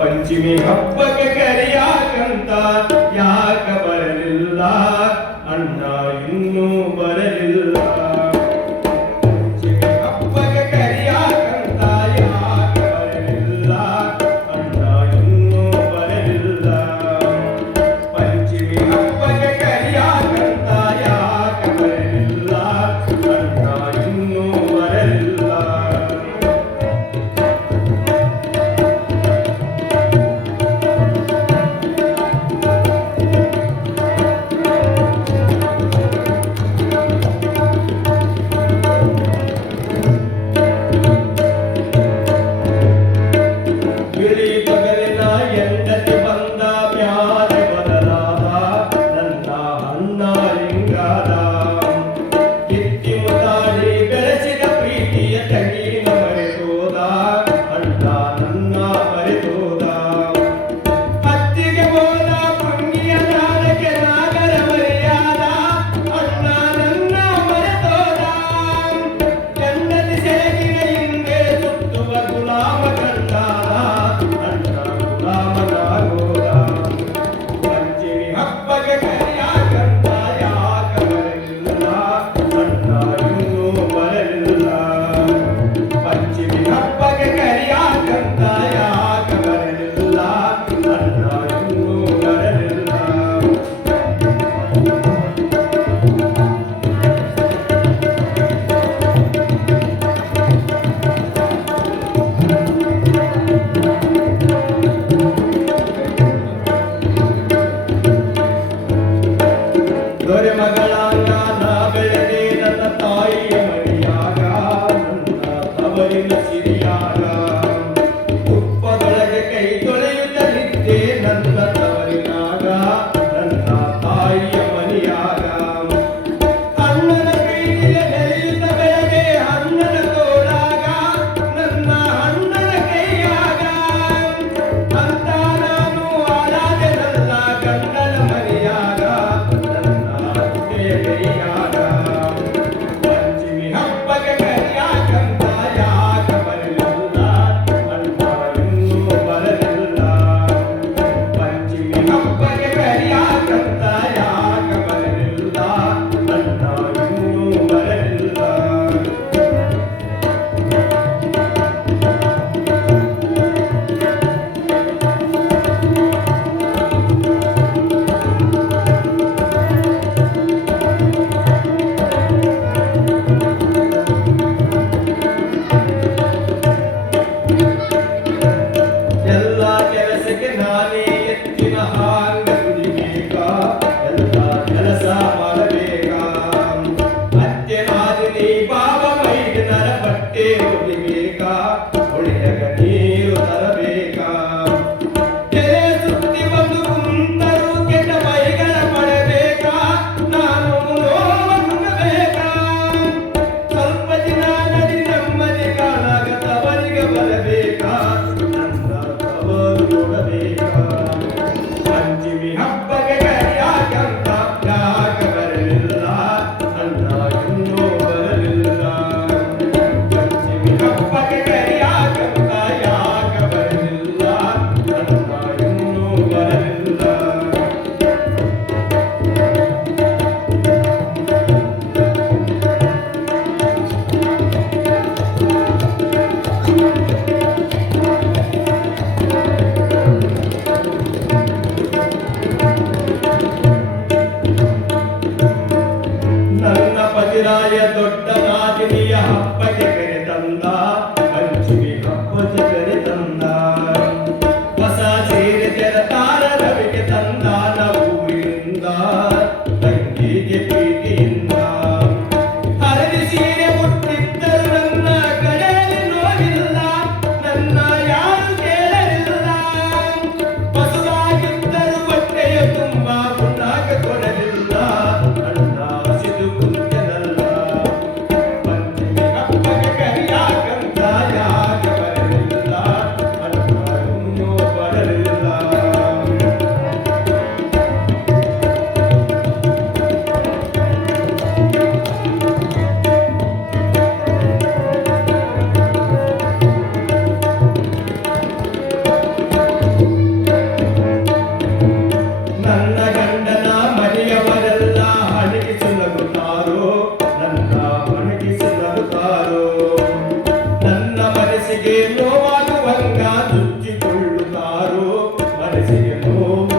ಪಂಚಮಿ ಹಬ್ಬಕ್ಕೆ ಕರಿಯಾಕಂತ ಯಾಕ ಬರಲಿಲ್ಲ? ಅಣ್ಣ ಇನ್ನೂ ಬರಲಿಲ್ಲ. be ತನ್ನ ಗಂಡನ ಮನೆಯವರೆಲ್ಲ ಹಣಗಿಸಲಗುತ್ತಾರೋ ನನ್ನ ಒಣಗಿಸಲಗುತ್ತಾರೋ ನನ್ನ ಮನಸ್ಸಿಗೆ ನೋವಾಗುವಂಗ ಚುಚ್ಚಿಕೊಳ್ಳುತ್ತಾರೋ ಮನಸ್ಸಿಗೆ ನೋವು